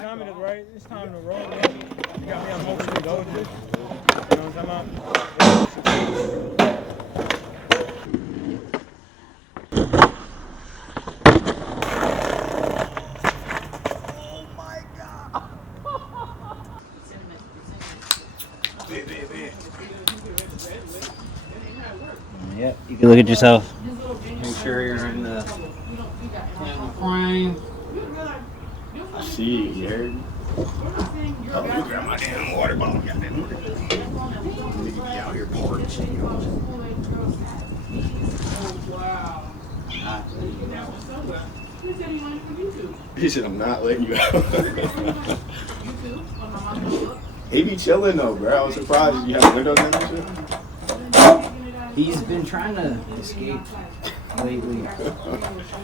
time it is right. It's time to roll, man. You got me on hope to go with this. You know what I'm talking about? Yep, you can look at yourself. Make sure you're in the frame. I see you, you heard me? Oh, you grab my damn water bottle. Goddamn water. Nigga be out here parched. He said, I'm not letting you out. He be chilling though, bro. I was surprised you have windows in and shit. He's been trying to escape lately.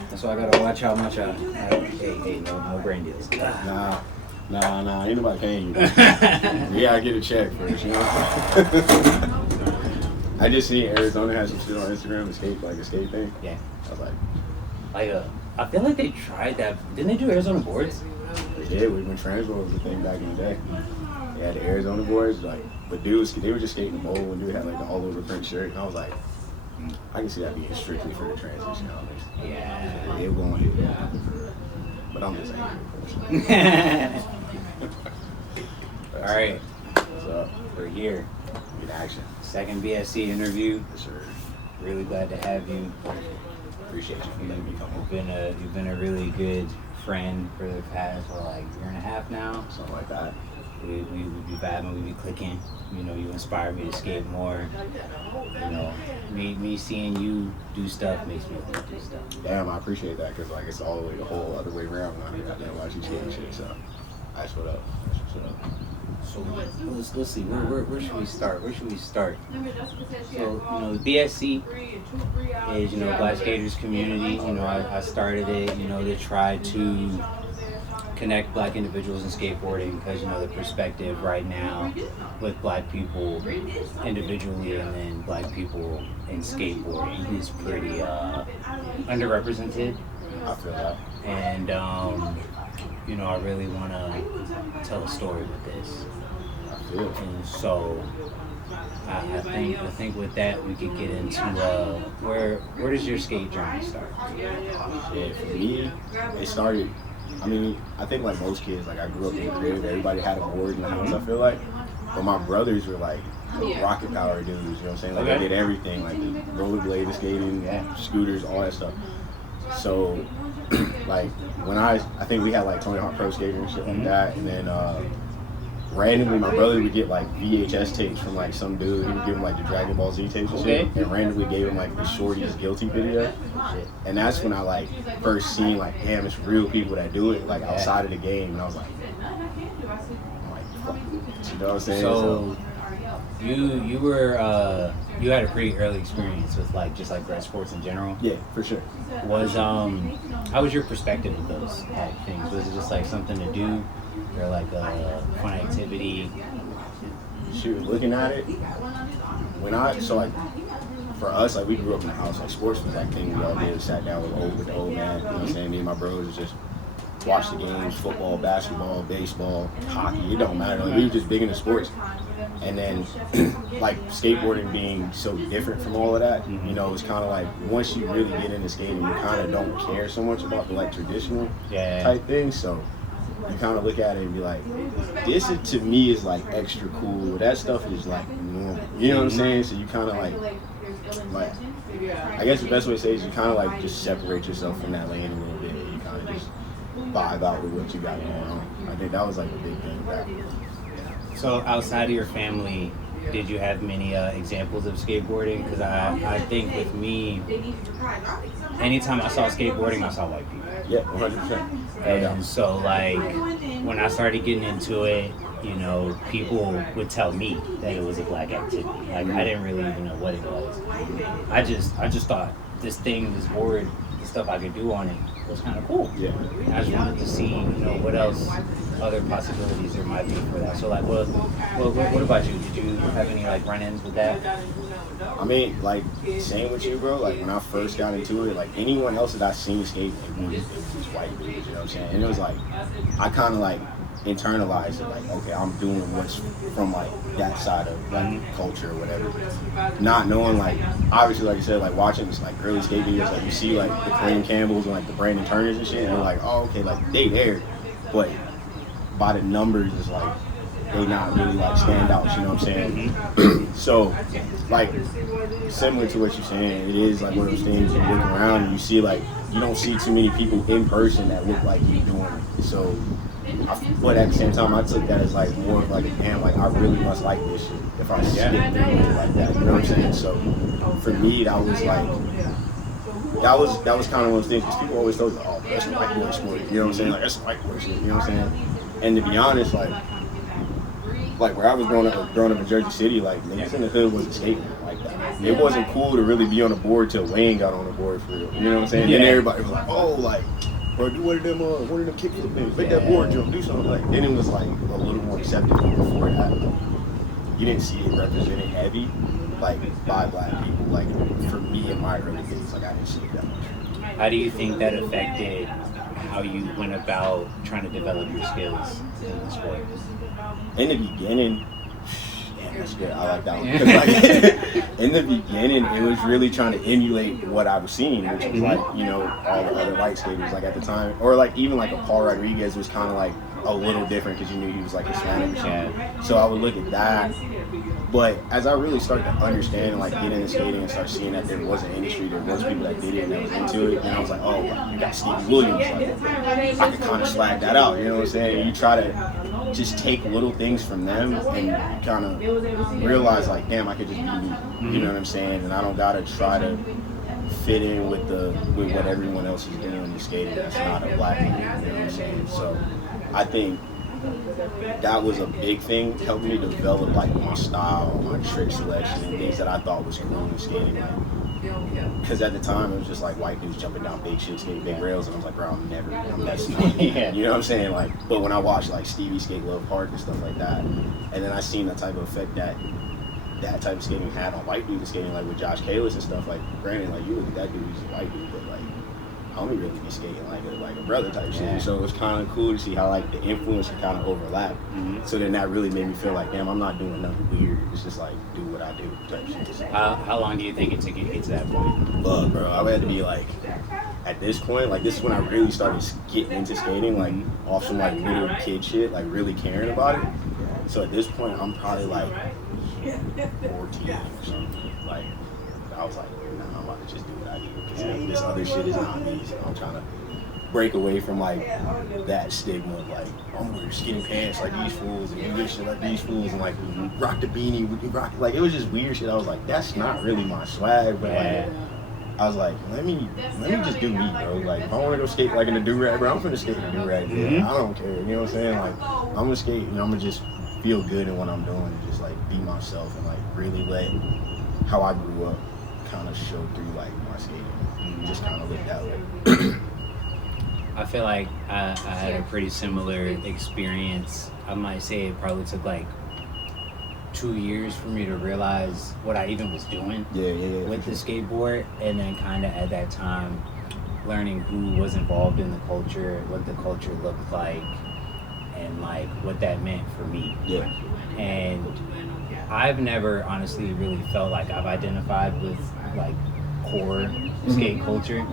That's why I gotta watch how much I hey, no brain deals. Nah, ain't nobody paying you. Yeah, I get a check first, you know? I just seen Arizona has some shit on Instagram, escape thing. Yeah. I was like, I feel like they tried that. Didn't they do Arizona boards? they did, when Transworld was a thing back in the day. They had the Arizona boards, but dudes, they were just skating the bowl when dude had the all over print shirt, and I was like, I can see that being strictly for the transition elements. Yeah. They were going to do that. But I'm just saying. All right. What's up? We're here. In action. Second BSC interview. Yes, sir. Really glad to have you. Appreciate you for letting me come You've on. you've been a really good friend for the past year and a half now. Something like that. We be vibing, we be clicking. You know, you inspire me to skate more. You know, me seeing you do stuff makes me want to do stuff. Damn, I appreciate that because it's all the way the whole other way around now. I didn't watch you skating shit, so that's what up. That's what's up. So let's see, where should we start? So, the BSC is, Black Skaters community. I started it, to try to connect Black individuals in skateboarding because, the perspective right now with Black people individually and then Black people in skateboarding is pretty underrepresented. I feel that. And, I really want to tell a story with this. I feel it. And so I think with that we could get into where does your skate journey start? Yeah, for me, it started. I think like most kids, I grew up in the crib. Everybody had a board in the house. I feel like, but my brothers were rocket power dudes. You know what I'm saying? They did everything, the rollerblade, skating, scooters, all that stuff. So, when I think we had Tony Hawk Pro Skater and shit like that, and then randomly my brother would get VHS tapes from some dude. He would give him the Dragon Ball Z tapes and shit, and randomly gave him the Shorty's Guilty video. And that's when I first seen damn, it's real people that do it outside of the game, and I was like, fuck, you know what I'm saying? So you were you had a pretty early experience with just red sports in general. Yeah, for sure. Was how was your perspective of those things? Was it just something to do, or a fun activity? Shoot, looking at it, for us, we grew up in the house. Sports was thing we all did. Sat down with the old man. You know what I'm saying? Me and my bros just watch the games, football, basketball, baseball, hockey. It don't matter. We were just big into sports. And then, skateboarding being so different from all of that, it's kind of once you really get into skating, you kind of don't care so much about the traditional type things. So you kind of look at it and be like, this to me is extra cool. That stuff is normal. You know what I'm saying? So you kind of I guess the best way to say is you kind of just separate yourself from that lane a little bit. And you kind of just vibe out with what you got going on. I think that was a big thing about it. So outside of your family, did you have many examples of skateboarding? Because I think with me, anytime I saw skateboarding, I saw white people. Yeah, 100%. And so when I started getting into it, people would tell me that it was a Black activity. I didn't really even know what it was. I just thought this board, the stuff I could do on it was kind of cool. Yeah. And I just wanted to see, what else, other possibilities there might be for that. So what about you? Did you have any run-ins with that? Same with you, bro. When I first got into it, anyone else that I seen skate, it was just white dudes, you know what I'm saying? And it was I kind of internalize it, like, okay, I'm doing what's from like that side of like culture or whatever. Not knowing, like, obviously, like you said, like watching this like early skate videos, like you see like the Kareem Campbells and like the Brandon Turners and shit, and you're like, oh, okay, like they there, but by the numbers is like they not really like standouts, you know what I'm saying? So like similar to what you're saying, it is like one of those things you look around and you see like you don't see too many people in person that look like you doing it. So but at the same time I took that as like more of like a damn, like I really must like this shit if I stick through it like that, you know what I'm saying? So for me that was like that was kind of one of those things, because people always told me, oh, that's a white boy sport, you know what I'm saying? Like that's a white boy shit, you know what I'm saying? And to be honest, like where I was growing up in Jersey City, like niggas in the hood wasn't skating like that. It wasn't cool to really be on the board till Wayne got on the board for real. You know what I'm saying? Yeah. Then everybody was like, oh, like, bro, do one of them kickflip things, make that board jump, do something. Like then it was like a little more acceptable before that. You didn't see it represented heavy, like by black people. Like for me in my early days, like I didn't see it that much. How do you think that affected how you went about trying to develop your skills in the sport? In the beginning, damn, that's good. I like that one. 'Cause, like, in the beginning, it was really trying to emulate what I was seeing, which was like, you know, all the other light skaters, like at the time, or like even like a Paul Rodriguez was kind of like a little different because you knew he was like Hispanic or something. So I would look at that. But as I really started to understand and like get into skating and start seeing that there was an industry, there was people that did it and that was into it, then I was like, oh, like, you got Steve Williams, like, I could kind of swag that out, you know what I'm saying? You try to just take little things from them and kind of realize like, damn, I could just be me, you know what I'm saying? And I don't gotta try to fit in with what everyone else is doing in skating that's not a black man, you know what I'm saying? So I think that was a big thing, helped me develop like my style, my trick selection, and things that I thought was cool in skating. Like, because at the time it was just like white dudes jumping down big shit, skating big rails, and I was like, bro, that's not me. You know what I'm saying? Like, but when I watched like Stevie skate Love Park and stuff like that, and then I seen the type of effect that type of skating had on white dudes skating, like with Josh Kalis and stuff. Like, granted, like you look at that dude, he's a white dude, but like homie really be skating like a brother type shit. So it was kind of cool to see how like the influence could kind of overlap. So then that really made me feel like, damn, I'm not doing nothing weird. It's just like do what I do type shit. How long do you think it took you to get to that point? Look, bro, I had to be like, at this point, like this is when I really started getting into skating, like off some like little kid shit, like really caring about it. So at this point, I'm probably like 14 or something. Like I was like, nah, I'm about to just do what I do. Because like, this other shit is not me. So I'm trying to break away from like that stigma of like, I'm wearing skinny pants like these fools and do this shit like these fools and like rock the beanie with you rock. Like it was just weird shit. I was like, that's not really my swag, but like I was like, let me just do me, bro. Like if I want to go skate like in a do-rag, bro, I'm finna skate in a do-rag. I don't care. You know what I'm saying? Like I'm gonna skate and I'm gonna just feel good in what I'm doing and just like be myself and like really let how I grew up kind of show through like my skating. Just kind of look that way. I feel like I had a pretty similar experience. I might say it probably took like 2 years for me to realize what I even was doing with the skateboard, and then kind of at that time learning who was involved in the culture, what the culture looked like, and like what that meant for me. And I've never honestly really felt like I've identified with like core skate culture,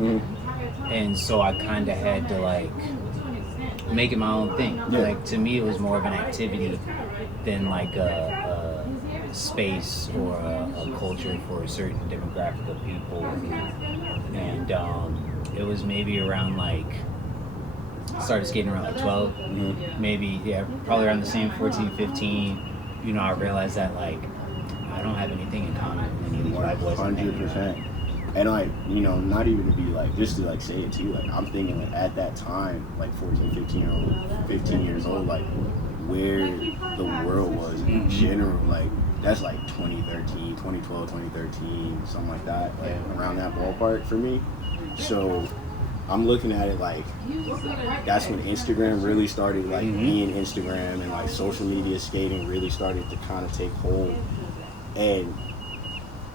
and so I kind of had to like make it my own thing. Like to me it was more of an activity than like a space or a culture for a certain demographic of people. And it was maybe around like, started skating around like 12, maybe, probably around the same 14, 15, you know, I realized that like, I don't have anything in common with any of these white boys. 100%. And like, you know, not even to be like, just to like say it too, like I'm thinking like at that time, like 14, 15 years old, like where the world was in general, like that's like 2013, 2012, 2013, something like that, like around that ballpark for me. So I'm looking at it like that's when Instagram really started like being Instagram, and like social media skating really started to kind of take hold. And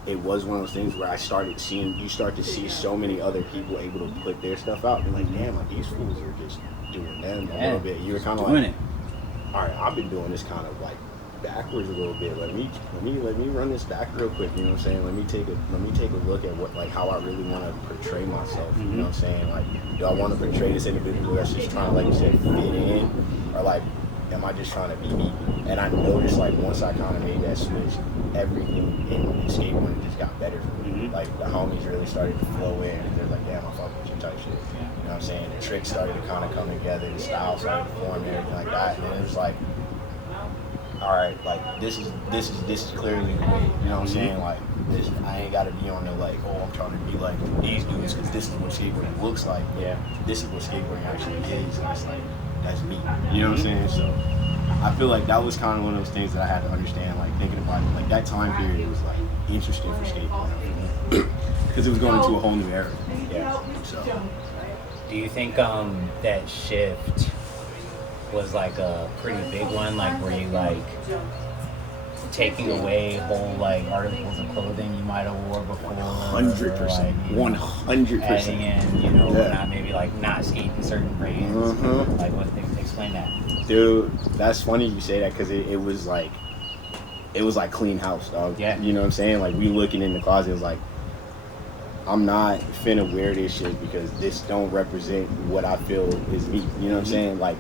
it was one of those things where I started seeing, you start to see so many other people able to put their stuff out and like, damn, like these fools are just doing them a little bit. You were kind of like, all right, I've been doing this kind of like backwards a little bit. Let me run this back real quick. You know what I'm saying? Let me take a look at what like how I really want to portray myself. You know what I'm saying? Like, do I want to portray this individual that's just trying to, like you said, fit in, or like, am I just trying to be me? And I noticed like once I kind of made that switch, everything in skateboarding just got better for me. Like the homies really started to flow in, and they're like, damn, I fuck with you type shit. You know what I'm saying? The tricks started to kind of come together, the style started to form, and everything like that. And it was like, all right, like this is clearly the way. You know what I'm saying? Like this, I ain't gotta be on the like, oh, I'm trying to be like these dudes because this is what skateboarding looks like. Yeah, this is what skateboarding actually is, and it's like that's me. You know what I'm saying? So I feel like that was kind of one of those things that I had to understand. Like thinking about it, like that time period was like interesting for skateboarding because it was going into a whole new era. Yeah. So, Do you think that shift was like a pretty big one, like were you like taking away whole like articles of clothing you might have wore before? 100%, 100%. Adding in, you know, not maybe like not skating certain brands. Like what? Explain that. Dude, that's funny you say that because it was like clean house, dog. Yeah. You know what I'm saying? Like we looking in the closet, it was like, I'm not finna wear this shit because this don't represent what I feel is me. You know what I'm saying? Like,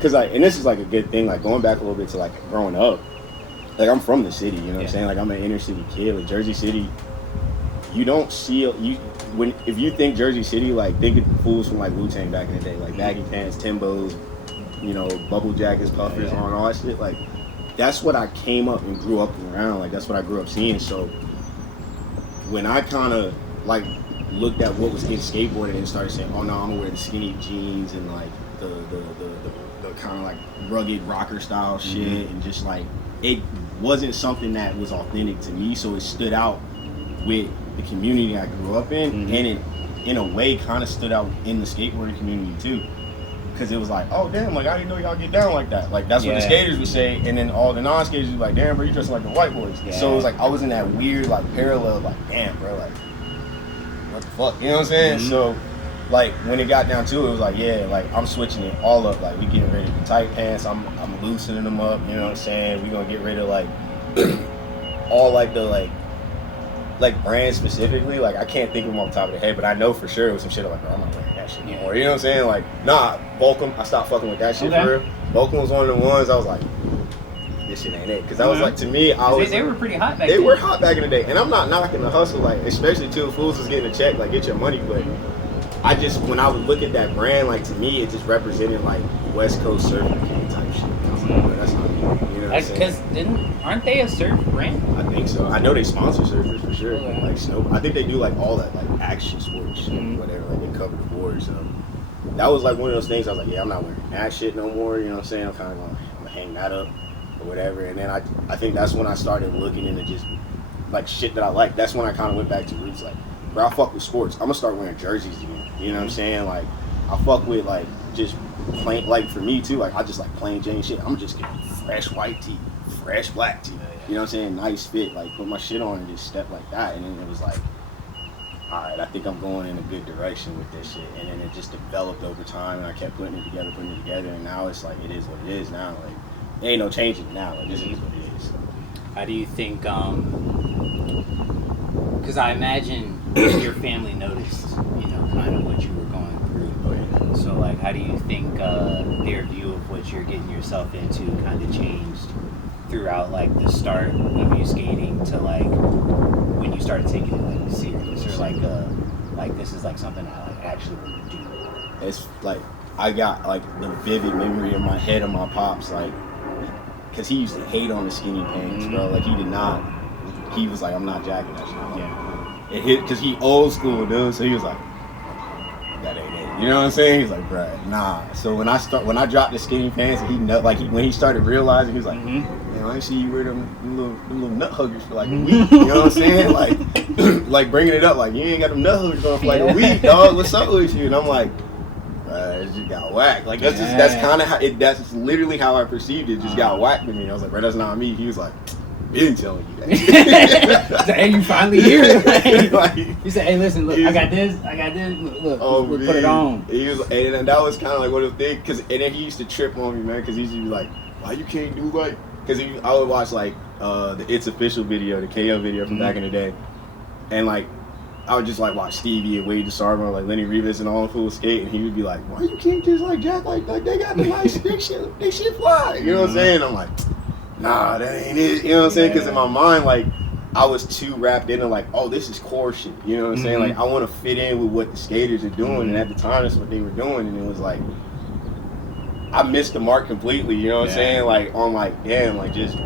cause like, and this is like a good thing. Like going back a little bit to like growing up. Like I'm from the city. You know what I'm saying? Like I'm an inner city kid. Like Jersey City, you don't see if you think Jersey City, like think of fools from like Wu-Tang back in the day, like baggy pants, Timbos, you know, bubble jackets, puffers, on all that shit. Like that's what I came up and grew up around. Like that's what I grew up seeing. So when I kind of like looked at what was in skateboarding and started saying, oh no, I'm gonna wear the skinny jeans and like the kind of like rugged rocker style shit, and just like it wasn't something that was authentic to me, so it stood out with the community I grew up in, and it in a way kind of stood out in the skateboarding community too, because it was like, oh damn, like I didn't know y'all get down like that. Like that's what the skaters would say, and then all the non-skaters would be like, damn bro, you dressing like the white boys. So it was like I was in that weird like parallel, like damn bro, like what the fuck, you know what I'm saying? So like when it got down to it, it was like, yeah, like I'm switching it all up. Like we getting rid of the tight pants, I'm loosening them up, you know what I'm saying? We gonna get rid of like all like the like brand specifically. Like I can't think of them off the top of the head, but I know for sure it was some shit like, bro, I'm not wearing that shit anymore. You know what I'm saying? Like, nah, Volcom, I stopped fucking with that shit for real. Volcom was one of the ones I was like, this shit ain't it. Because I was like, to me, they were pretty hot back then. They were hot back in the day. And I'm not knocking the hustle, like, especially too, fools was getting a check, like, get your money, but I just, when I would look at that brand, like, to me, it just represented, like, West Coast surfer king type shit. I was like, bro, that's not me. You know what I'm saying? Because aren't they a surf brand? I think so. I know they sponsor surfers for sure. Okay. Like snow. I think they do like all that like action sports shit, whatever. Like they cover the board. So that was like one of those things. I was like, yeah, I'm not wearing that shit no more. You know what I'm saying? I'm kind of gonna hang that up or whatever. And then I think that's when I started looking into just like shit that I like. That's when I kind of went back to roots. Like, bro, I fuck with sports. I'm gonna start wearing jerseys again. You know what I'm saying? Like, I fuck with like just plain. Like for me too. Like I just like plain Jane shit. I'm just getting fresh white tee, fresh black tee. You know what I'm saying? Nice fit, like put my shit on and just step like that. And then it was like, all right, I think I'm going in a good direction with this shit. And then it just developed over time, and I kept putting it together. And now it's like, it is what it is now. Like, there ain't no changing it now. Like, this is what it is. How do you think, because I imagine your family noticed, you know, kind of what you were going through. So, like, how do you think their view of what you're getting yourself into kind of changed throughout like the start of you skating to like when you started taking it like serious, or like this is like something I like actually want to do? It's like I got like the vivid memory in my head of my pops, like, cause he used to hate on the skinny pants, bro. Like he was like, I'm not jacking that shit. Yeah. It hit, cause he old school, dude. So he was like, that ain't it. You know what I'm saying? He's like, bruh, nah. So when I dropped the skinny pants, and when he started realizing, he was like, man, I see you wear them little nut huggers for like a week. You know what I'm saying? Like bringing it up, like you ain't got them nut huggers on for like a week, dog. What's up with you? And I'm like, it just got whacked. Like that's kind of how that's literally how I perceived it. Just got whacked with me. I was like, bro, that's not me. He was like, been telling you that. Hey, you finally here. Like, You said, hey, listen, look, I got this. Look, we'll put it on. He was, and that was kind of like one of the things, cause, and then he used to trip on me, man, because he used to be like, why you can't do like, because I would watch like the It's Official video, the KO video from back in the day, and like, I would just like watch Stevie and Wade DeSarmo, like Lenny Rivas and all the full skate, and he would be like, why you can't just like jack like they got the nice they shit fly, you know what I'm saying? I'm like, nah, that ain't it, you know what I'm saying? Because in my mind, like, I was too wrapped into like, oh, this is core shit, you know what I'm saying? Like, I want to fit in with what the skaters are doing, and at the time, that's what they were doing, and it was like, I missed the mark completely, you know what I'm saying? Like, on like, damn, like, just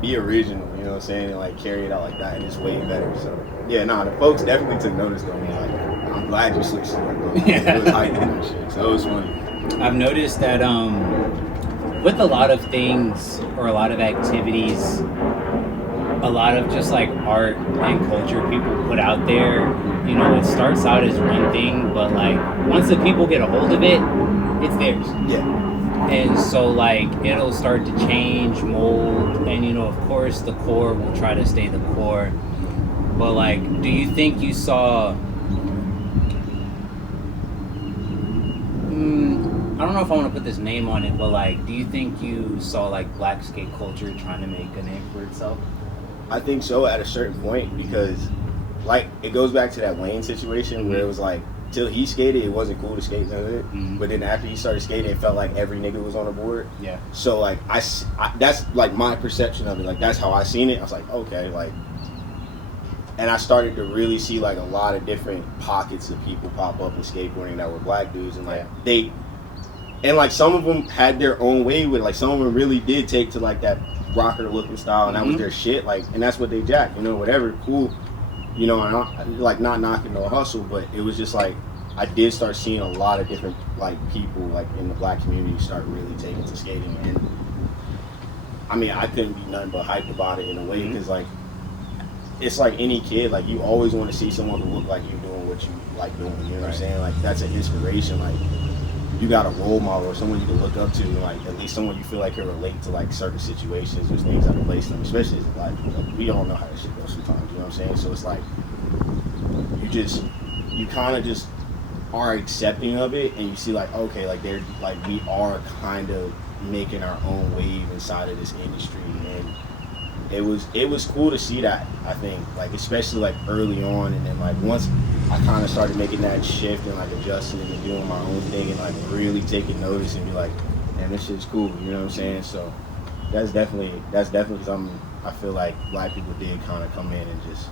be original, you know what I'm saying? And like, carry it out like that, and it's way better, so. Yeah, nah, the folks definitely took notice though. Like, I'm glad you switched to it, bro. It was hyping that shit, so it was funny. I've noticed that with a lot of things or a lot of activities, a lot of just like art and culture people put out there, you know, it starts out as one thing, but like once the people get a hold of it, it's theirs. Yeah. And so like it'll start to change, mold, and you know, of course the core will try to stay the core. But like, do you think you saw, I don't know if I want to put this name on it, but like, do you think you saw like black skate culture trying to make a name for itself? I think so at a certain point, because like, it goes back to that Wayne situation where it was like, till he skated, it wasn't cool to skate none of it. But then after he started skating, it felt like every nigga was on the board. Yeah. So like, I that's like my perception of it. Like, that's how I seen it. I was like, okay, like, and I started to really see like a lot of different pockets of people pop up in skateboarding that were black dudes, and like and like some of them had their own way with it. Like some of them really did take to like that rocker looking style, and that was their shit. Like, and that's what they jacked, you know, whatever, cool, you know. And I, like, not knocking no hustle, but it was just like I did start seeing a lot of different like people like in the black community start really taking to skating, and I mean, I couldn't be nothing but hyped about it in a way, because like, it's like any kid, like you always want to see someone who look like you doing what you like doing, you know what I'm saying? Like, that's an inspiration. Like, you got a role model or someone you can look up to, and like at least someone you feel like can relate to like certain situations or things that place them, especially as like, you know, we all know how this shit goes sometimes, you know what I'm saying? So it's like, you kind of just are accepting of it, and you see like, okay, like they're like, we are kind of making our own wave inside of this industry, and it was cool to see that, I think, like especially like early on, and then like once I kind of started making that shift and like adjusting and doing my own thing and like really taking notice and be like, damn, this shit's cool, you know what I'm saying? So that's definitely something I feel like black people did kind of come in and just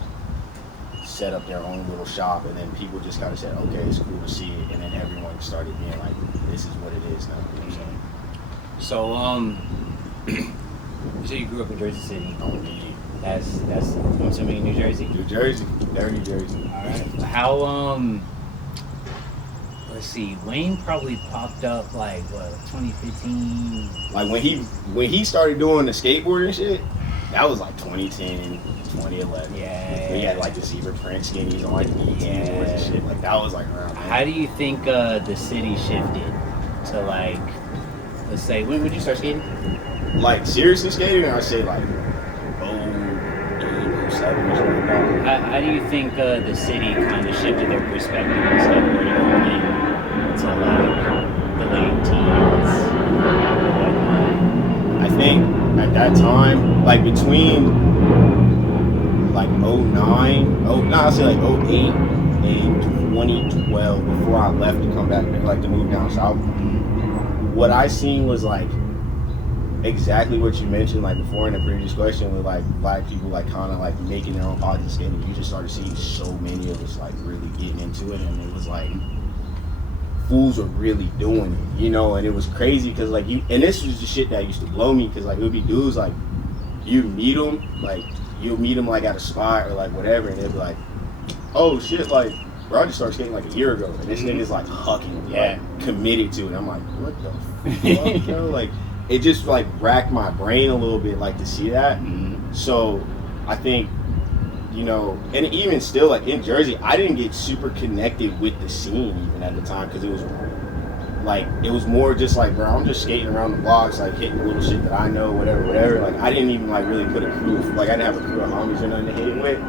set up their own little shop, and then people just kind of said, okay, it's cool to see it, and then everyone started being like, this is what it is now, you know what I'm saying? So you say you grew up in Jersey City. That's I'm assuming in New Jersey. New Jersey, very New Jersey. All right. How let's see. Wayne probably popped up like what, 2015. Like when he started doing the skateboarding shit, that was like 2010, 2011. Yeah. We had like the zebra print skinnies on like boards and shit. Like that was like around there. How do you think the city shifted to like, let's say, when would you start skating? Like seriously skating, I say like 08, 07 or something like that. How do you think the city kind of shifted their perspective on skateboarding from like to like the late teens? I think at that time, like between like 09, I'll say like 08 and 2012, before I left to come back, like to move down south, what I seen was like exactly what you mentioned like before in the previous question, with like black people like kind of like making their own pockets of skating. You just started seeing so many of us like really getting into it, and it was like fools were really doing it, you know. And it was crazy because like and this was the shit that used to blow me, because like it would be dudes like you'll meet them like at a spot or like whatever, and they'd be like, oh shit, like bro, I just started skating like a year ago, and this nigga's like hucking, like committed to it. I'm like, what the fuck, yo? Like, it just like racked my brain a little bit, like to see that. So I think, you know, and even still like in Jersey, I didn't get super connected with the scene even at the time, because it was like it was more just like, bro, I'm just skating around the blocks, like hitting the little shit that I know, whatever. Like I didn't even like really put a crew, like I didn't have a crew of homies or nothing to hit it with.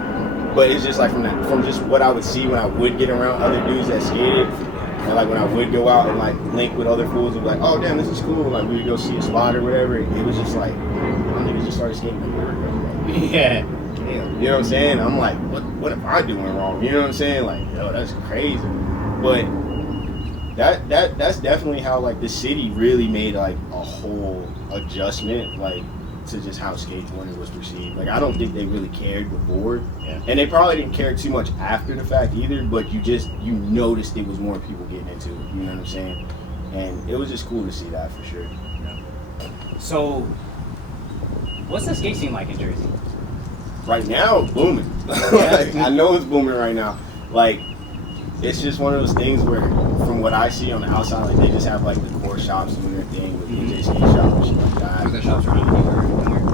But it's just like from just what I would see when I would get around other dudes that skated, and like when I would go out and like link with other fools and be like, oh damn, this is cool. Like we would go see a spot or whatever. It was just like, my niggas just started skating a year ago. Yeah. Damn, you know what I'm saying? I'm like, what am I doing wrong? You know what I'm saying? Like, yo, that's crazy. But that's definitely how like the city really made like a whole adjustment like to just how skateboarding was perceived. Like I don't think they really cared before, and they probably didn't care too much after the fact either. But you noticed it was more people getting into it. You know what I'm saying? And it was just cool to see that for sure. So, what's the skate scene like in Jersey? Right now, booming. Like, I know it's booming right now. Like, it's just one of those things where, from what I see on the outside, like they just have like the core shops doing their thing with NJ Skate Shop and shit like that. Are there shops around anywhere?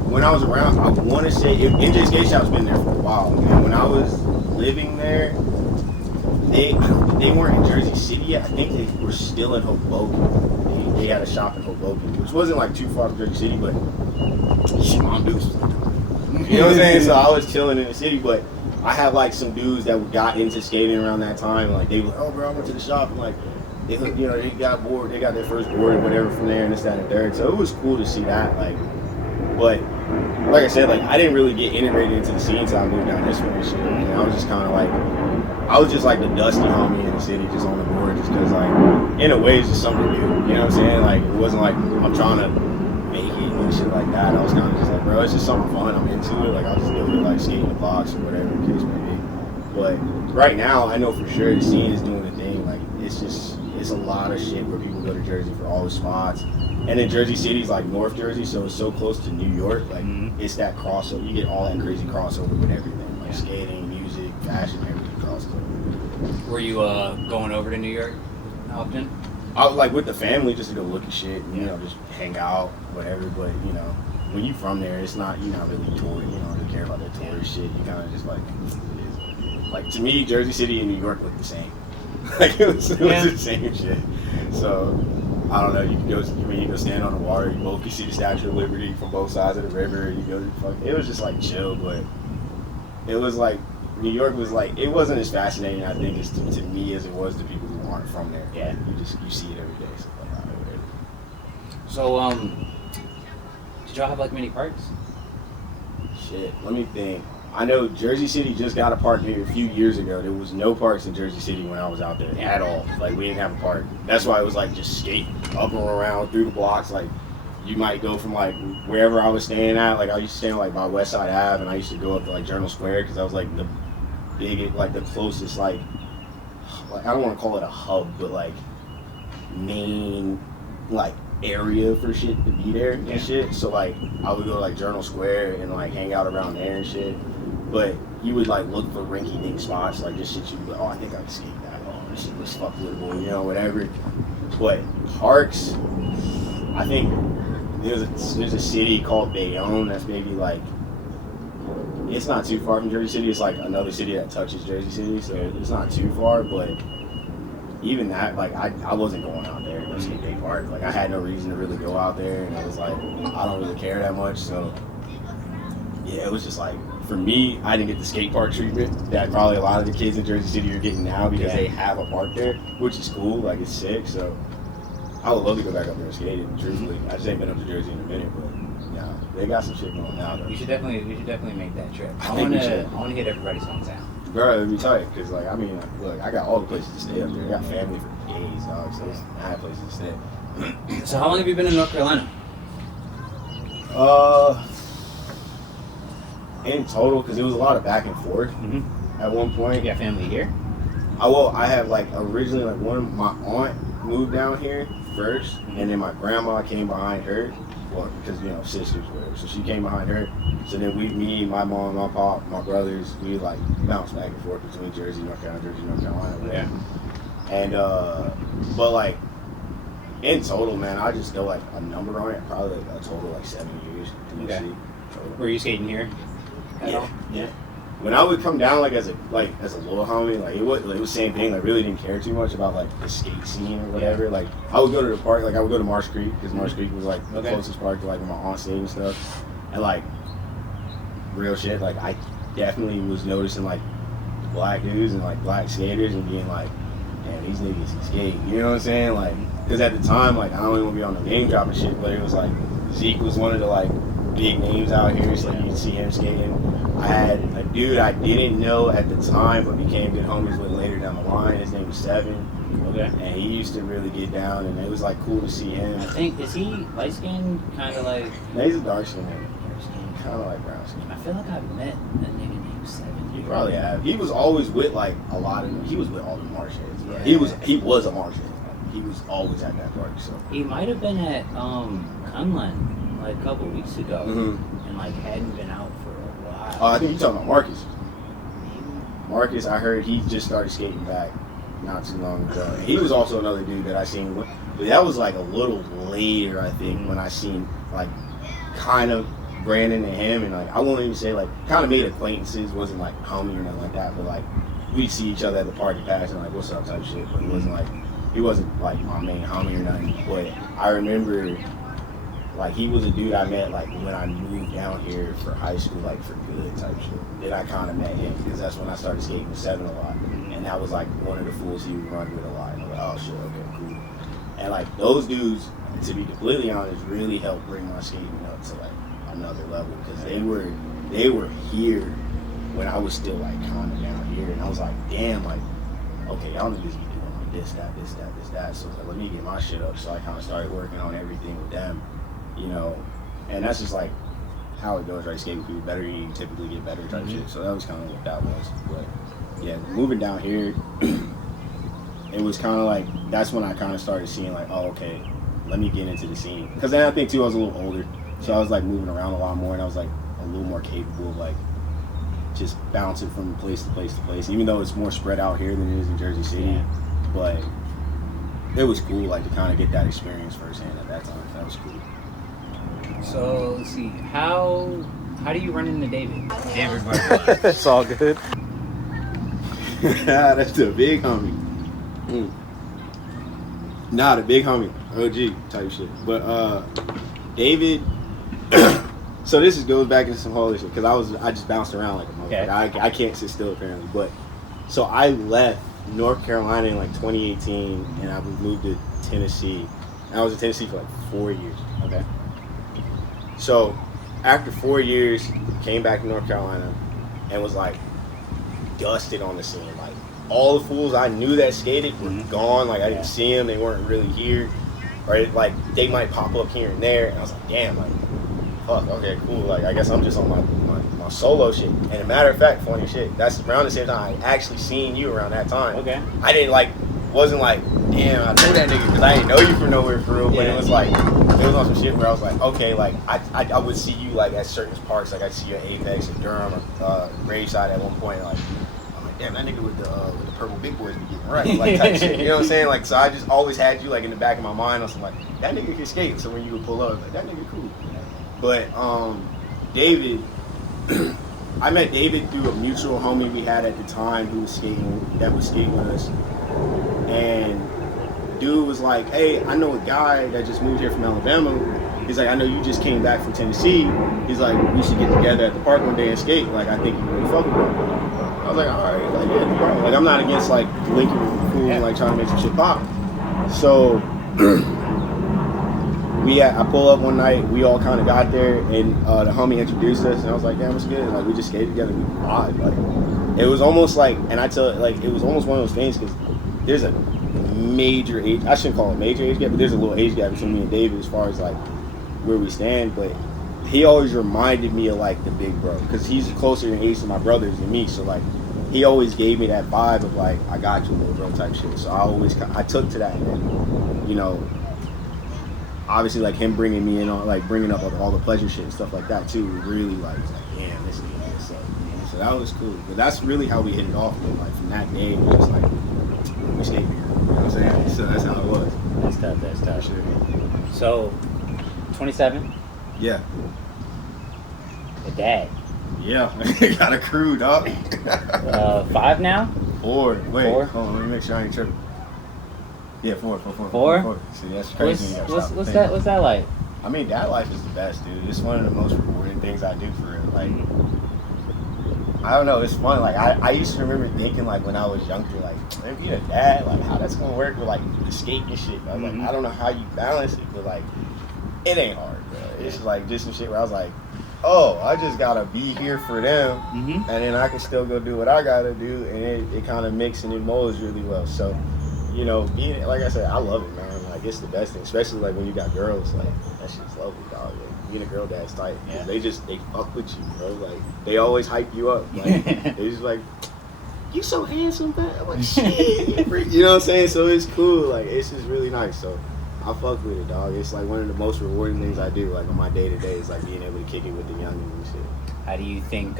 When I was around, I want to say NJ Skate Shop's been there for a while. And when I was living there, they weren't in Jersey City yet. I think they were still in Hoboken. They had a shop in Hoboken, which wasn't like too far from Jersey City, but shit, my dudes was like, you know what I'm saying? So I was chilling in the city, but I have like some dudes that got into skating around that time. Like they were like, oh bro, I went to the shop and like they got bored, they got their first board or whatever from there and this, that, and the third. So it was cool to see that. Like, but like I said, like I didn't really get integrated into the scene until I moved down this way and shit. And I was just kind of like, I was just like the dusty homie in the city, just on the board, just because like in a way it's just something to do. You know what I'm saying? Like it wasn't like I'm trying to make it and shit like that. I was kind of just like, bro, it's just something fun. I'm into it. Like I'll just do it, like skating the blocks or whatever the case may be. But right now, I know for sure the scene is doing the thing. Like it's a lot of shit where people go to Jersey for all the spots. And then Jersey City's like North Jersey, so it's so close to New York. Like it's that crossover. You get all that crazy crossover with everything, like skating, music, fashion, everything crosses over. Were you going over to New York often? I was like with the family just to go look at shit, and, you know, just hang out, whatever. But you know, when you from there, you're not really touring. You don't really care about that tourist shit. You kind of just like to me, Jersey City and New York look the same. Like it was the same shit. So I don't know. You can go stand on the water. You both can see the Statue of Liberty from both sides of the river. You go to it was just like chill, but it was like New York was like it wasn't as fascinating I think as to me as it was to people who aren't from there. Yeah, you see it every day. So like, whatever. So did y'all have like many parks? Shit, let me think. I know Jersey City just got a park here a few years ago. There was no parks in Jersey City when I was out there at all. Like we didn't have a park. That's why it was like just skate up and around through the blocks. Like you might go from like wherever I was staying at. Like I used to stay like by West Side Ave, and I used to go up to like Journal Square because that was like the biggest, like the closest like I don't want to call it a hub, but like main like area for shit to be there and shit. So like I would go to like Journal Square and like hang out around there and shit. But you would like look for rinky dink spots, like just shit you'd be like, oh, I think I can skate that. Oh, this shit was fuckable, you know, whatever. But parks, I think there's a city called Bayonne that's maybe like, it's not too far from Jersey City. It's like another city that touches Jersey City, so it's not too far. But even that, like I wasn't going out there to go skate Bay Park. Like I had no reason to really go out there, and it was like I don't really care that much. So yeah, it was just like for me, I didn't get the skate park treatment that probably a lot of the kids in Jersey City are getting now because they have a park there, which is cool. Like it's sick. So I would love to go back up there and skate it. Truthfully, I just ain't been up to Jersey in a minute, but yeah, they got some shit going now. Though. We should definitely make that trip. I think want to hit everybody's hometown. Bro, it'd be tight, because, like, I mean, look, I got all the places to stay up there. I got family for days, dog, so I have places to stay. So how long have you been in North Carolina? In total, because it was a lot of back and forth at one point. You got family here? I have, like, originally, like, my aunt moved down here first, and then my grandma came behind her. Well, because, you know, sisters, whatever. So she came behind her. So then me, my mom, my pop, my brothers, we like bounced back and forth between Jersey, North Carolina, whatever. Yeah. And but like in total, man, I just throw like a number on it, probably like a total like 7 years in the city. Were you skating here at all? Yeah. when I would come down like as a little homie, like it was same thing. Like really didn't care too much about like the skate scene or whatever. Like I would go to the park, like I would go to Marsh Creek because Marsh Creek was like the closest park to like where my aunt stayed and stuff. And like real shit, like I definitely was noticing like black dudes and like black skaters and being like, damn, these niggas can skate. You know what I'm saying? Like, because at the time, like I don't even want to be on the name dropping shit, but it was like Zeke was one of the like big names out here, so like, you'd see him skating. I had a dude I didn't know at the time, but became good homies with later down the line. His name was Seven. Okay. And he used to really get down, and it was like cool to see him. I think, is he light skinned? Kind of like. No, he's a dark skinned nigga. Kind of like brown skin. I feel like I've met a nigga named Seven. You probably have. He was always with like a lot of them. He was with all the Marsh heads. Yeah. He was a Marsh head. He was always at that park. So He might have been at Kunlun like a couple weeks ago, and like hadn't been out for a while. I think you're talking about Marcus. Marcus, I heard he just started skating back not too long ago. And he was also another dude that I seen. But that was like a little later, I think, when I seen like kind of Brandon and him, and like I won't even say like kind of made acquaintances, wasn't like homie or nothing like that, but like we'd see each other at the party pass and like what's up type shit. But he wasn't like my main homie or nothing. But I remember like he was a dude I met like when I moved down here for high school, like for good type shit. Then I kind of met him because that's when I started skating with Seven a lot, and that was like one of the fools he would run with a lot. And I'm like, oh shit, okay, cool. And like those dudes, to be completely honest, really helped bring my skating up to like another level because they were here when I was still like kind of down here, and I was like, damn, like okay, y'all niggas be doing like this, that. So I was like, let me get my shit up. So I kind of started working on everything with them, you know, and that's just like how it goes, right? Skating people better, you typically get better type shit. So that was kind of what that was. But yeah, moving down here, it was kind of like that's when I kind of started seeing like, oh okay, let me get into the scene. Because then I think too I was a little older. So I was like moving around a lot more, and I was like a little more capable of like just bouncing from place to place to place, even though it's more spread out here than it is in Jersey City. Yeah. But it was cool like to kind of get that experience firsthand at that time. That was cool. So let's see, how do you run into David? Everybody. It's all good. That's the big homie. Nah, the big homie, OG type shit. But David. So this goes back into some whole shit because I just bounced around like a motherfucker. Okay. I can't sit still apparently. But so I left North Carolina in like 2018 and I moved to Tennessee. And I was in Tennessee for like 4 years. Okay. So after 4 years, came back to North Carolina and was like dusted on the scene. Like all the fools I knew that skated were gone. Like I didn't see them. They weren't really here. Right? Like they might pop up here and there. And I was like, damn, like fuck, okay, cool. Like I guess I'm just on my solo shit. And a matter of fact, funny shit, that's around the same time I actually seen you around that time. Okay. I didn't wasn't like, damn, I know that nigga because I didn't know you from nowhere for real. But it was like, it was on some shit where I was like, okay, like I would see you like at certain parks, like I'd see you at Apex or Durham or Graveside at one point. Like I'm like, damn, that nigga with the purple big boys be getting right, like type shit. You know what I'm saying? Like so, I just always had you like in the back of my mind. I was like, that nigga can skate. So when you would pull up, like that nigga cool. But David, I met David through a mutual homie we had at the time who was skating with us. And dude was like, hey, I know a guy that just moved here from Alabama. He's like, I know you just came back from Tennessee. He's like, we should get together at the park one day and skate. Like, I think you really fuck with him. I was like, all right, like, yeah, no problem. Like, I'm not against like linking with the cool and like trying to make some shit pop. So I pull up one night, we all kind of got there, and the homie introduced us, and I was like, damn, what's good? And, like, we just skated together, we vibed. Like, it was almost like, and I tell it, like, it was almost one of those things, because there's a major age, I shouldn't call it major age gap, but there's a little age gap between me and David as far as, like, where we stand, but he always reminded me of, like, the big bro, because he's closer in age to my brothers than me, so, like, he always gave me that vibe of, like, I got you, little bro, type shit, so I took to that, and then, you know, obviously, like, him bringing me in on, like, bringing up all the pleasure shit and stuff like that, too, really, like, damn, this nigga is up. So that was cool. But that's really how we hit it off, man. Like, from that day, it was just like, we stayed here. You know what I'm saying? So that's how it was. That's tough. Sure. So, 27? Yeah. The dad. Yeah, got a crew, dog. 5 now? 4. Wait, 4? hold on, let me make sure I ain't tripping. Yeah, 4. 4? See, that's crazy. What's that like? I mean, dad life is the best, dude. It's one of the most rewarding things I do for real. Like, I don't know, it's fun. Like, I used to remember thinking, like, when I was younger, like, man, being a dad, like, how that's gonna work with, like, the skate and shit. I was like, I don't know how you balance it, but, like, it ain't hard, bro. It's just, like, just some shit where I was like, oh, I just gotta be here for them, and then I can still go do what I gotta do, and it kind of mixes and it molds really well. So, you know, being, like I said, I love it, man. Like, it's the best thing, especially, like, when you got girls, like, that shit's lovely, dog. Like, being a girl dad's tight. Yeah. They fuck with you, bro. Like, they always hype you up. Like, they just like, you so handsome, man. I'm like, shit. You know what I'm saying? So it's cool. Like, it's just really nice. So I fuck with it, dog. It's like one of the most rewarding things I do, like, on my day-to-day is, like, being able to kick it with the youngins and shit. How do you think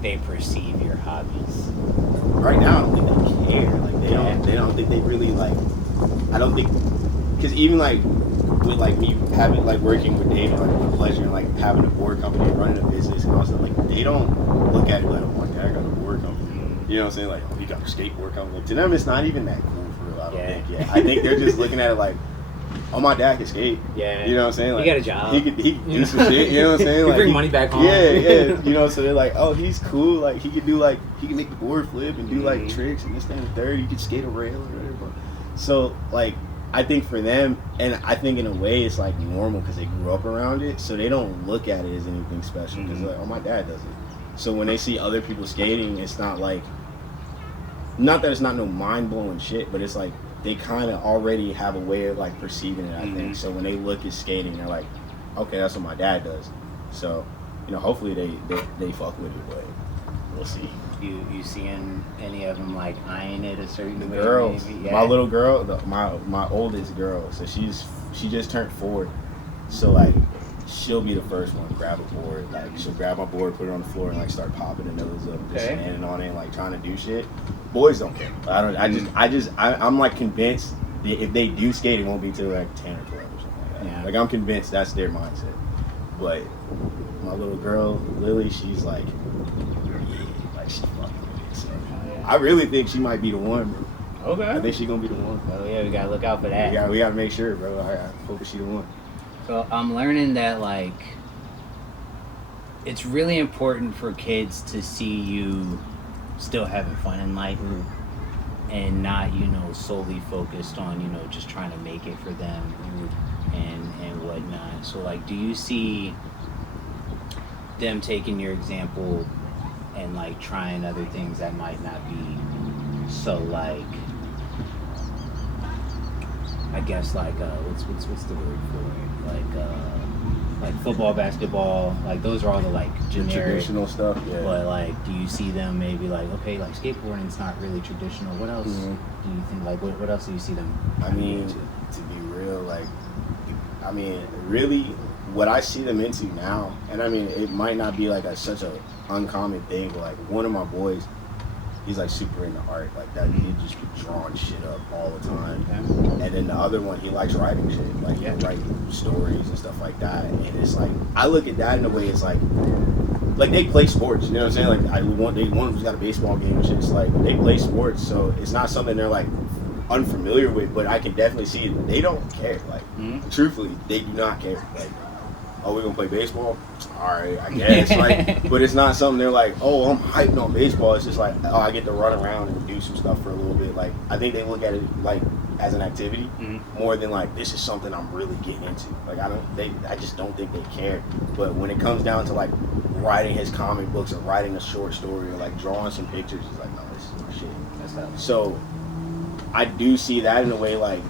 they perceive your hobbies? Right now, I don't think they care. Like, they don't think they really, like, I don't think, because even, like, with, like, me having, like, working with David, like, with pleasure, and, like, having a board company and running a business and all stuff, like, they don't look at it like, oh, my dad got a board company. You know what I'm saying? Like, oh, he got a skateboard company. Like, to them, it's not even that cool for real, I don't think. Yeah. I think they're just looking at it like, oh, my dad can skate. Yeah. You know what I'm saying? Like, he got a job. He could do some shit. You know what I'm saying? He Like, bring money back home. Yeah. You know, so they're like, oh, he's cool. Like, he could do, like, he can make the board flip and do, like, tricks and this, that, and the third. He could skate a rail or whatever. So, like, I think for them, and I think in a way it's, like, normal because they grew up around it, so they don't look at it as anything special because, like, oh, my dad does it. So when they see other people skating, it's not like, not that it's not no mind-blowing shit, but it's like, they kind of already have a way of, like, perceiving it, I think. So when they look at skating, they're like, okay, that's what my dad does. So, you know, hopefully they fuck with it, but we'll see. You seeing any of them, like, eyeing it a certain way? The girls. Maybe? Yeah. My little girl, my oldest girl, so she just turned 4. So, like, she'll be the first one to grab a board. Like, she'll grab my board, put it on the floor, and, like, start popping the nose up, just standing on it, and, like, trying to do shit. Boys don't care. I'm like convinced that if they do skate, it won't be till like 10 or 12 or something like that. Yeah. Like, I'm convinced that's their mindset. But my little girl, Lily, she's like, yeah, like, she fucking with it. So I really think she might be the one, bro. Okay. I think she's gonna be the one. Oh yeah, we gotta look out for that. Yeah, we gotta make sure, bro. I hope she's the one. So I'm learning that, like, it's really important for kids to see you still having fun in life and not, you know, solely focused on, you know, just trying to make it for them and whatnot. So, like, do you see them taking your example and, like, trying other things that might not be so, like, I guess, like, what's the word for it? Like football, basketball, like, those are all the, like, generic, the traditional stuff, yeah. But, like, do you see them maybe, like, okay, like, skateboarding's not really traditional. What else do you think, like, what else do you see them? I mean, to be real, like, I mean, really, what I see them into now, and I mean, it might not be, like, such a uncommon thing, but, like, one of my boys, he's, like, super into art, like that. He just be drawing shit up all the time. And then the other one, he likes writing shit, like, he'll write stories and stuff like that. And it's like, I look at that in a way, it's like they play sports, you know what I'm saying? Like, one of them's got a baseball game and shit. It's like, they play sports, so it's not something they're, like, unfamiliar with, but I can definitely see it. They don't care. Like, truthfully, they do not care. Like, oh, we're gonna play baseball? Alright, I guess. Like, but it's not something they're like, oh, I'm hyped on baseball. It's just like, oh, I get to run around and do some stuff for a little bit. Like, I think they look at it, like, as an activity more than, like, this is something I'm really getting into. Like, I just don't think they care. But when it comes down to, like, writing his comic books or writing a short story or, like, drawing some pictures, it's like, no, this is my shit. That's not. So I do see that in a way, like,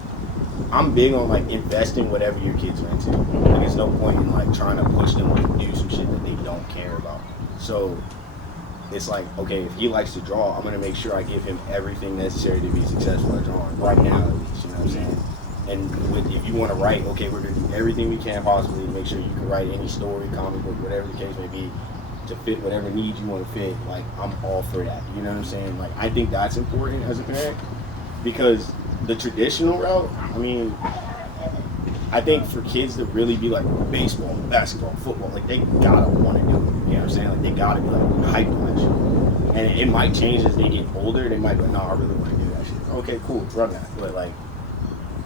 I'm big on, like, investing whatever your kids are into. Like, there's no point in, like, trying to push them to do some shit that they don't care about. So it's like, okay, if he likes to draw, I'm going to make sure I give him everything necessary to be successful at drawing right now, at least, you know what I'm saying? And if you want to write, okay, we're going to do everything we can possibly to make sure you can write any story, comic book, whatever the case may be, to fit whatever needs you want to fit. Like, I'm all for that. You know what I'm saying? Like, I think that's important as a parent, because the traditional route, I mean, I think for kids to really be like baseball, basketball, football, like they gotta want to do it. You know what I'm saying? Like they gotta be like hyped on that shit. And it might change as they get older. They might be like, no, I really want to do that shit. Okay, cool, run that. But like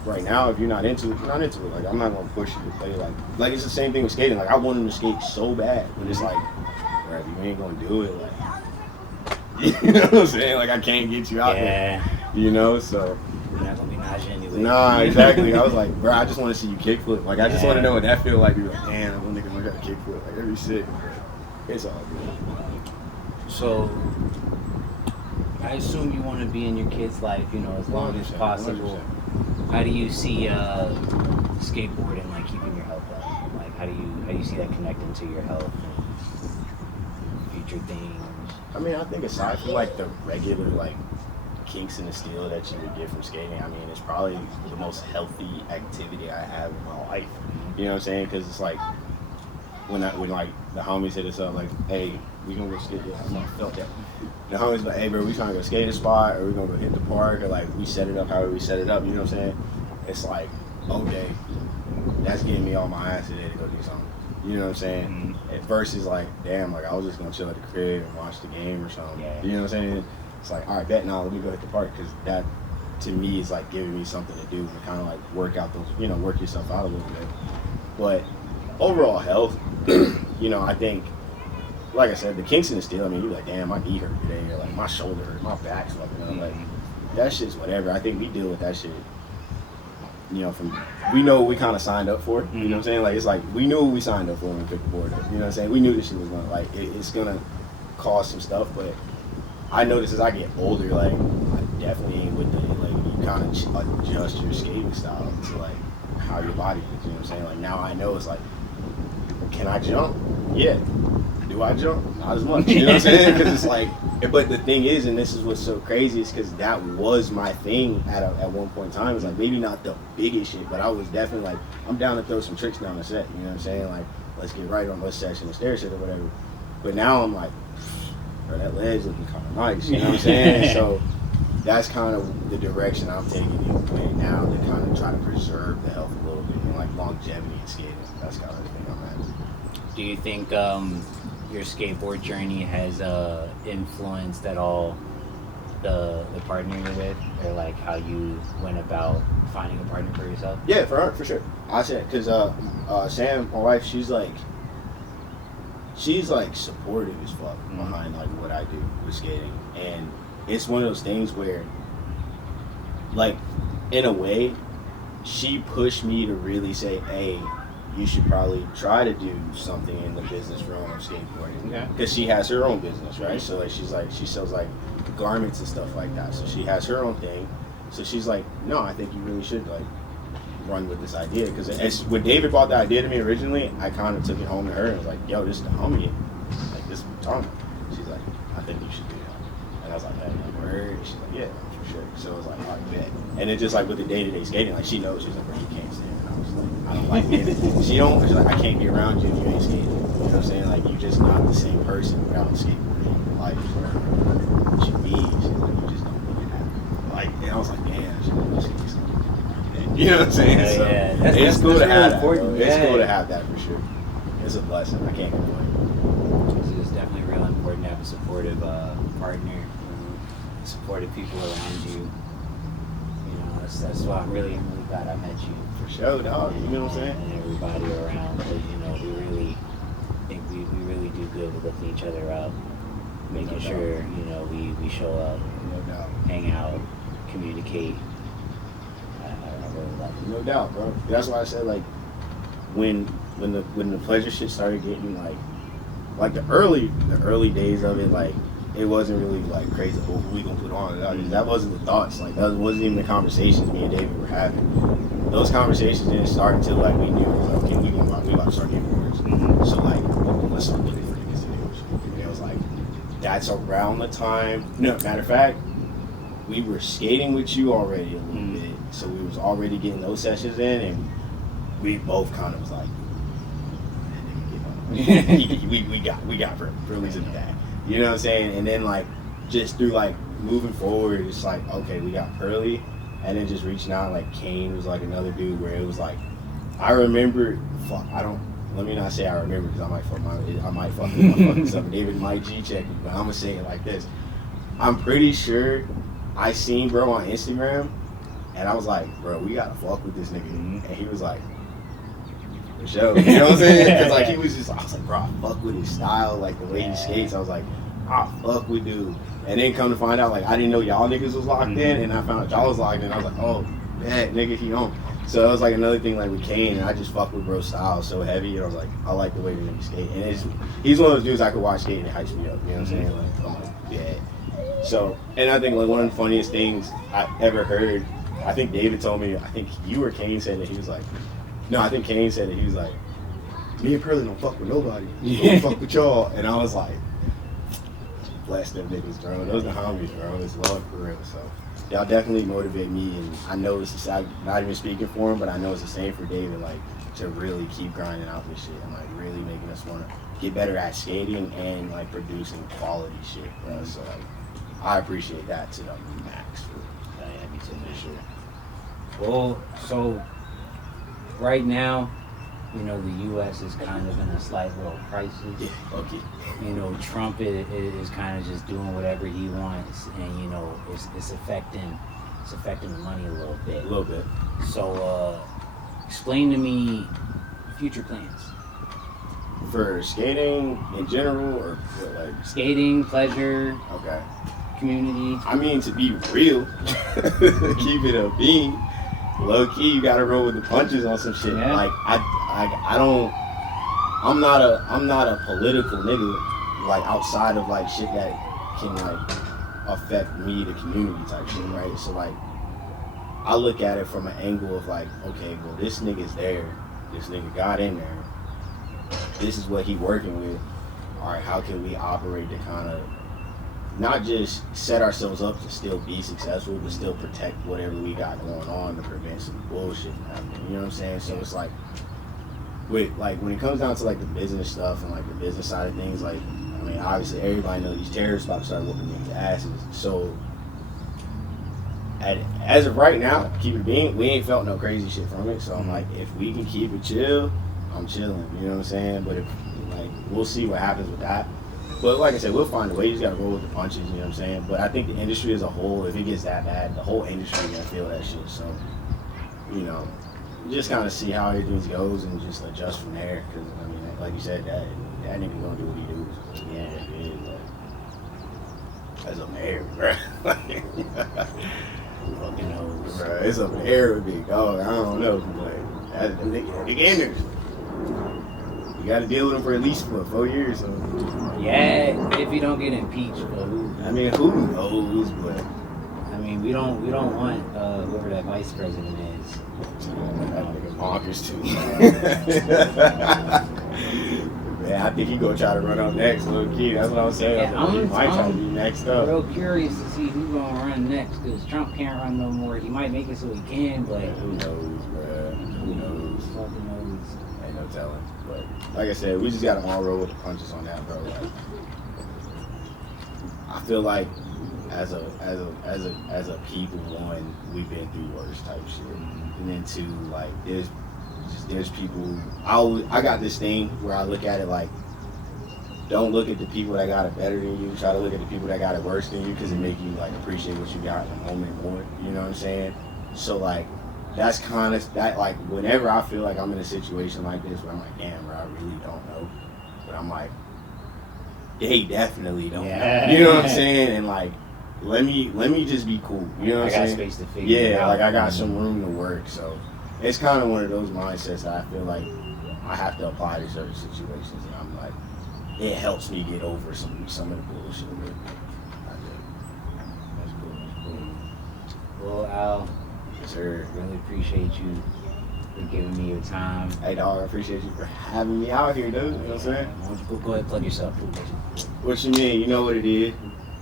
right now, if you're not into it, you're not into it. Like I'm not gonna push you to play like it's the same thing with skating. Like I wanted to skate so bad, but it's like, bro, if you ain't gonna do it, like you know what I'm saying? Like I can't get you out there. You know, so You're not gonna be Naja anyway. nah, exactly. I was like, bro, I just want to see you kickflip. Like I just want to know what that feel like. You're like, damn, that one nigga learned how to kickflip. Like every shit. It's all good. So, I assume you want to be in your kid's life, you know, as long as 100%, possible. 100%. How do you see skateboarding, like keeping your health up? Like, how do you see that connecting to your health and future things? I mean, I think aside from like the regular like kinks in the steel that you would get from skating, I mean, it's probably the most healthy activity I have in my life. You know what I'm saying? Because it's like when like the homies hit us up like, hey, we gonna go skate. I felt that. The homies like, hey, bro, we trying to go skate a spot, or we gonna go hit the park, or like we set it up however we set it up. You know what I'm saying? It's like, okay, that's getting me on my ass today to go do something. You know what I'm saying? Mm-hmm. Versus like, damn, like I was just gonna chill at the crib and watch the game or something. Yeah. You know what I'm saying? It's like, all right, bet now, let me go hit the park, because that to me is like giving me something to do to kind of like work out those, you know, work yourself out a little bit. But overall health, you know, I think, like I said, the kinks in the steel, I mean, you're like, damn, my knee hurt today, or like my shoulder hurt, my back's fucking up. Like, that shit's whatever. I think we deal with that shit, you know, we know what we kind of signed up for. You know what I'm saying? Like, it's like, we knew what we signed up for when we picked the board up. You know what I'm saying? We knew this shit was gonna, like, it's gonna cause some stuff, but I notice as I get older, like, I definitely ain't with the, like, you kind of adjust your skating style to, like, how your body is. You know what I'm saying? Like, now I know it's like, can I jump? Yeah. Do I jump? Not as much. You know what I'm saying? Because it's like, but the thing is, and this is what's so crazy, is because that was my thing at one point in time. It's like, maybe not the biggest shit, but I was definitely like, I'm down to throw some tricks down the set. You know what I'm saying? Like, let's get right on, let's section the stair shit or whatever. But now I'm like, bro, that ledge looking kind of nice. You know what I'm saying? So that's kind of the direction I'm taking it right now, to kind of try to preserve the health a little bit and like longevity in skating. That's kind of the thing I'm at. Do you think your skateboard journey has influenced at all the partner you're with, or like how you went about finding a partner for yourself? Yeah, for sure. I said, because Sam, my wife, she's like supportive as fuck behind like what I do with skating, and it's one of those things where, like, in a way, she pushed me to really say, hey, you should probably try to do something in the business realm of skateboarding, because she has her own business, right? So like she sells like garments and stuff like that, so she has her own thing. So she's like, no, I think you really should like run with this idea, because when David brought the idea to me originally, I kind of took it home to her and was like, yo, this is the homie, like this is what we're talking about. She's like, I think you should do that. And I was like, hey, word? She's like, yeah, for sure. So it was like, all right, bet. And then just like with the day-to-day skating, like she knows, she's like, bro, you can't stand it. And I was like, I don't like it. She's like, I can't be around you if you ain't skating. You know what I'm saying? Like, you're just not the same person without skateboarding. Like, what you mean? She's like, you just don't make it happen. Like, and I was like, damn, she's like, you skate something. You know what I'm saying? Yeah, so yeah. it's cool to have that. It's Yeah. cool to have that for sure. It's a blessing. I can't complain. It's definitely real important to have a supportive partner, supportive people around you. You know, that's why I'm really glad I met you. For sure, dog. You know what I'm saying? And everybody around, because you know, we really think we really do good with lifting each other up, making sure you know we show up, No doubt. hang out, communicate. I really love it. No doubt, bro. That's why I said, like, when the pleasure shit started getting like the early days of it, like, it wasn't really like crazy. Oh, who we gonna put on? That wasn't the thoughts. Like, that wasn't even the conversations me and David were having. Those conversations didn't start until like we knew, like, okay, we about to start getting boards. So like, let's start getting for niggas to do. And it was like, that's around the time. No, matter of fact, we were skating with you already a little bit, so we was already getting those sessions in, and we both kind of was like, we got Pearle's in the bag. You know what I'm saying? And then like, just through like moving forward, it's like, okay, we got Pearle, and then just reaching out, like Kane was like another dude where it was like, I remember, let me not say I remember because I might fuck fucking something. David might G check me, but I'm gonna say it like this. I'm pretty sure I seen bro on Instagram, and I was like, bro, we gotta fuck with this nigga. And he was like, for sure. You know what I'm saying? Because like I was like, bro, I fuck with his style, like the way he skates. I was like, I fuck with dude. And then come to find out, like I didn't know y'all niggas was locked in, and I found out y'all was locked in. I was like, oh, that nigga, he on. So it was like another thing like with Kane, and I just fuck with bro's style so heavy, and I was like, I like the way the nigga skate. And he's one of those dudes I could watch skate and it hypes me up, you know what I'm saying? Like, I'm like, yeah. So, and I think like one of the funniest things I ever heard, I think David told me, I think you or Kane said that he was like, no, I think Kane said that he was like, me and Pearle don't fuck with nobody. We don't fuck with y'all. And I was like, bless them niggas, bro. Those are the homies, bro. It's love for real. So y'all definitely motivate me, and I know it's I'm not even speaking for him, but I know it's the same for David, like to really keep grinding out this shit and like really making us want to get better at skating and like producing quality shit, bro. So like I appreciate that to the max. Yeah, me too, for sure. Well, so right now, you know, the U.S. is kind of in a slight little crisis. Yeah, okay. You know, Trump is kind of just doing whatever he wants, and you know, it's affecting the money a little bit. A little bit. So, explain to me future plans. For skating in general, or what, like Skating, pleasure, okay, community. I mean, to be real, keep it a bean. Low key, you gotta roll with the punches on some shit. Yeah. Like I'm not a political nigga. Like outside of like shit that can like affect me, the community type shit, right? So like, I look at it from an angle of like, okay, well this nigga's there, this nigga got in there. This is what he working with. All right, how can we operate to kind of not just set ourselves up to still be successful, but still protect whatever we got going on to prevent some bullshit from happening. You know what I'm saying? So it's like, when it comes down to like the business stuff and like the business side of things, like, I mean, obviously everybody knows these terrorists about to start whooping niggas' asses. So as of right now, keep it being, we ain't felt no crazy shit from it. So I'm like, if we can keep it chill, I'm chilling. You know what I'm saying? But if like, we'll see what happens with that. But like I said, we'll find a way. You just gotta roll with the punches, you know what I'm saying? But I think the industry as a whole, if it gets that bad, the whole industry is gonna feel that shit. So, you know, just kind of see how everything goes and just adjust from there. Because, I mean, like you said, that nigga gonna do what he do. Yeah, it is. As a mayor, bro. Fucking knows. Bro, it's a mayor with big dog. I don't know. But that's the nigga in you got to deal with him for at least 4 years. So. Yeah, if you don't get impeached, but I mean, who knows? But I mean, we don't want whoever that vice president is. that nigga bonkers too. Man, I think he gonna try to run up next, little kid. That's what I'm saying. Yeah, He might try to be next up. Real curious to see who's gonna run next, because Trump can't run no more. He might make it so he can, but Who knows, bro? Who knows? Fucking knows. Ain't no telling. But like I said, we just gotta all roll with the punches on that, bro. Like, I feel like as a people, one, we've been through worse type shit, and then two, like there's people. I got this thing where I look at it like, don't look at the people that got it better than you. Try to look at the people that got it worse than you, because it make you like appreciate what you got in the moment more. You know what I'm saying? So like, that's kind of that. Like whenever I feel like I'm in a situation like this, where I'm like, damn, bro, I really don't know. But I'm like, they definitely don't know. You know what I'm saying? And like, let me just be cool. You know what I'm saying? I got space to figure it out. Yeah, like I got some room to work. So it's kind of one of those mindsets that I feel like I have to apply to certain situations, and I'm like, it helps me get over some of the bullshit. That's cool. Well, Al, Yes, sir. really appreciate you for giving me your time. Hey, dog, I appreciate you for having me out here, dude. You know what I'm saying? Why don't you go ahead and plug yourself. What you mean? You know what it is.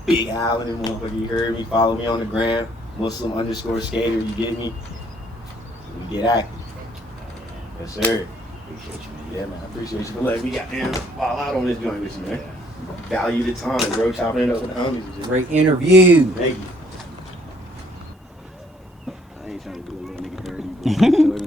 Big Al and motherfucker, you heard me. Follow me on the gram. Muslim_skater, you get me? We get active. Yes, sir. Appreciate you, man. Yeah, man. I appreciate you for letting me goddamn fall out on this joint with you, man. Value the time, bro. Chopping it up with the homies. Great interview. Thank you. I ain't trying to do a little nigga dirty. But